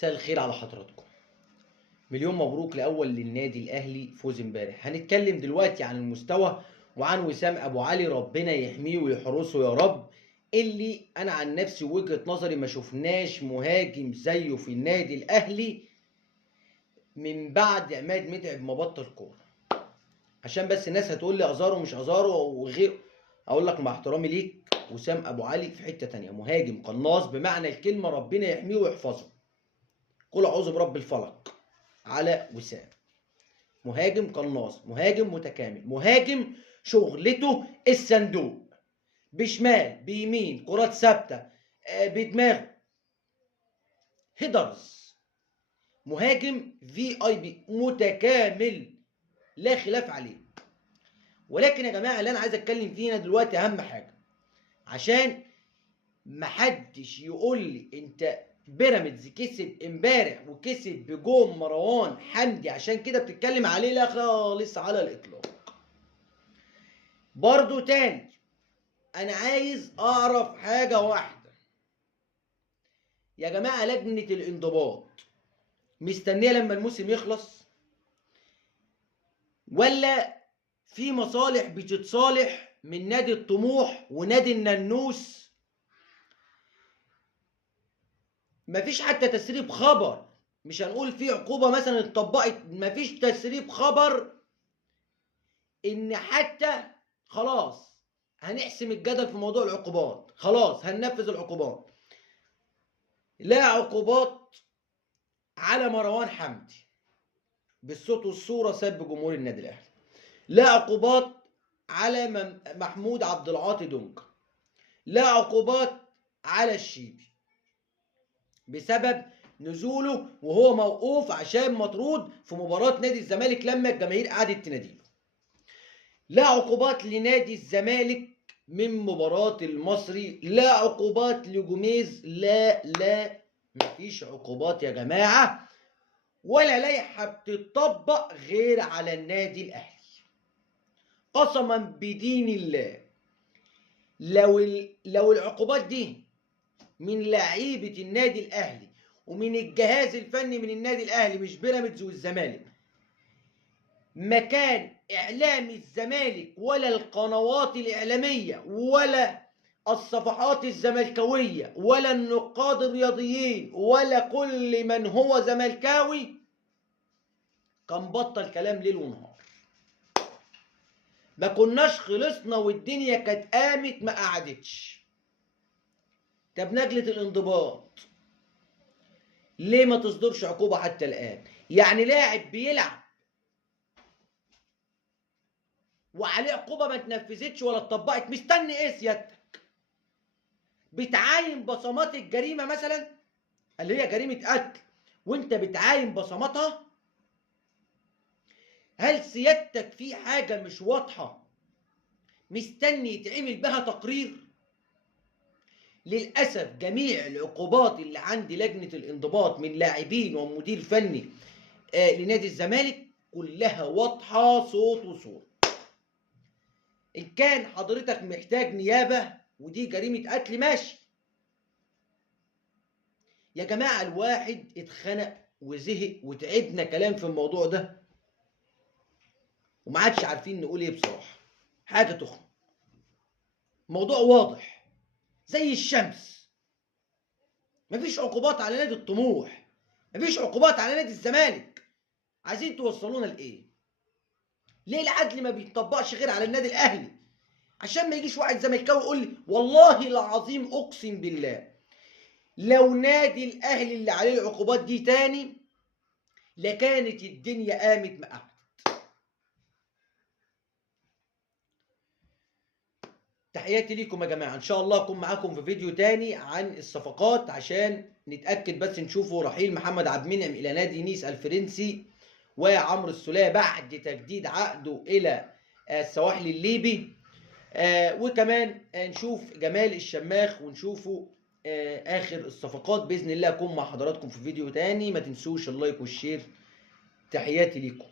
مساء الخير على حضراتكم. مليون مبروك لأول للنادي الأهلي فوز امبارح. هنتكلم دلوقتي عن المستوى وعن وسام أبو علي، ربنا يحميه ويحرسه يا رب. اللي أنا عن نفسي وجهة نظري ما شفناش مهاجم زيه في النادي الأهلي من بعد عماد متعب ما بطل كورة. عشان بس الناس هتقول لي أزارو مش أزارو وغير، أقول لك مع احترامي ليك، وسام أبو علي في حتة تانية، مهاجم قناص بمعنى الكلمة، ربنا يحميه ويحفظه. قل أعوذ برب الفلق على وسام. مهاجم قناص، مهاجم متكامل، مهاجم شغلته الصندوق، بشمال بيمين، كرات ثابته، بدماغه، هيدرز. مهاجم في اي بي متكامل لا خلاف عليه. ولكن يا جماعه اللي انا عايز اتكلم فيه هنا دلوقتي اهم حاجه، عشان محدش يقول لي انت بيراميدز كسب امبارح وكسب بجون مروان حمدي عشان كده بتتكلم عليه، لا خالص على الاطلاق. برضو تاني انا عايز اعرف حاجة واحدة يا جماعة، لجنة الانضباط مستنية لما الموسم يخلص، ولا في مصالح بتتصالح من نادي الطموح ونادي الننوس؟ مفيش حتى تسريب خبر، مش هنقول في عقوبة مثلا اتطبقت، مفيش تسريب خبر ان حتى خلاص هنحسم الجدل في موضوع العقوبات، خلاص هننفذ العقوبات. لا عقوبات على مروان حمدي بالصوت والصورة سب جمهور النادي الاهلي، لا عقوبات على محمود عبد العاطي دونجا، لا عقوبات على الشيبي بسبب نزوله وهو موقوف عشان مطرود في مباراة نادي الزمالك لما الجماهير قعدت تناديله، لا عقوبات لنادي الزمالك من مباراة المصري، لا عقوبات لجوميز، لا مفيش عقوبات يا جماعة، ولا لائحة بتطبق غير على النادي الأهلي. قسما بدين الله لو العقوبات دي من لعيبة النادي الأهلي ومن الجهاز الفني من النادي الأهلي، مش بيراميدز والزمالك، مكان إعلام الزمالك ولا القنوات الإعلامية ولا الصفحات الزملكاوية ولا النقاد الرياضيين ولا كل من هو زملكاوي كان بطل كلام ليل ونهار. ما كناش خلصنا والدنيا كانت قامت ما قعدتش. طب نجلة الانضباط ليه ما تصدرش عقوبة حتى الآن؟ يعني لاعب بيلعب وعليه عقوبة ما اتنفذتش ولا اتطبقت، مستني ايه سيادتك؟ بتعاين بصمات الجريمة مثلا اللي هي جريمة قتل وانت بتعاين بصماتها؟ هل سيادتك في حاجة مش واضحة مستني يتعمل بها تقرير؟ للأسف جميع العقوبات اللي عند لجنة الانضباط من لاعبين ومدير فني لنادي الزمالك كلها واضحة صوت وصورة. إن كان حضرتك محتاج نيابة ودي جريمة قتل ماشي يا جماعة، الواحد اتخنق وزهق وتعبنا كلام في الموضوع ده وما عادش عارفين نقول ايه بصراحة. حاجة تخنق، موضوع واضح زي الشمس. مفيش عقوبات على نادي الطموح، مفيش عقوبات على نادي الزمالك. عايزين توصلونا لايه؟ ليه العدل ما بيتطبقش غير على النادي الاهلي؟ عشان ما يجيش واحد زملكاوي يقول لي والله العظيم اقسم بالله لو نادي الاهلي اللي عليه العقوبات دي تاني لكانت الدنيا قامت ما قعدت. تحياتي ليكم يا جماعه، ان شاء الله اكون معاكم في فيديو تاني عن الصفقات عشان نتاكد بس نشوفوا رحيل محمد عبد المنعم الى نادي نيس الفرنسي وعمرو السولية بعد تجديد عقده الى السواحل الليبي، وكمان نشوف جمال الشماخ ونشوفوا اخر الصفقات. باذن الله اكون مع حضراتكم في فيديو تاني. ما تنسوش اللايك والشير. تحياتي ليكم.